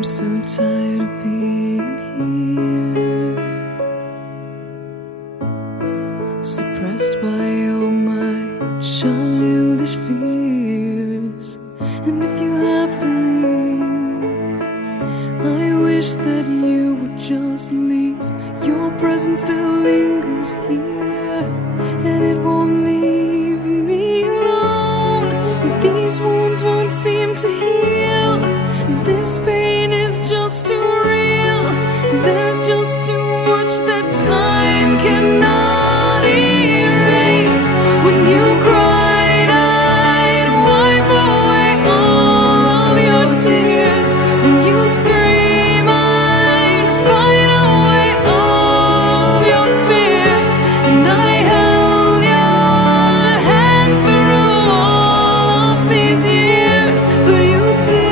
I'm so tired of being here, suppressed by all my childish fears. And if you have to leave, I wish that you would just leave. Your presence still lingers here, and it won't leave me alone. These wounds won't seem to heal. This pain is just too real. There's just too much that time cannot erase. When you cried, I'd wipe away all of your tears. When you'd scream, I'd fight away all of your fears. And I held your hand through all of these years, but you still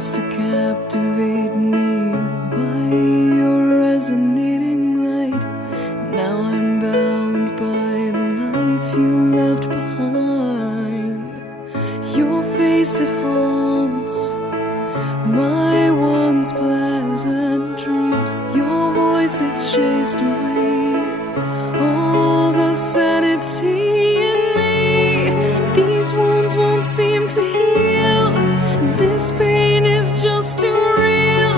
to captivate me by your resonating light. Now I'm bound by the life you left behind. Your face, it haunts my once pleasant dreams. Your voice, it chased away all the sanity in me. These wounds won't seem to heal. This pain is just too real.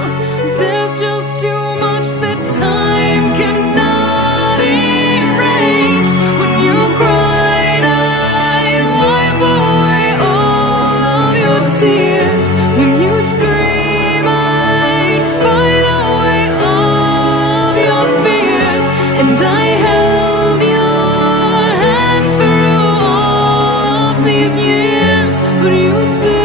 There's just too much that time cannot erase. When you cried, I'd wipe away all of your tears. When you scream, I'd fight away all of your fears. And I held your hand through all of these years, but you still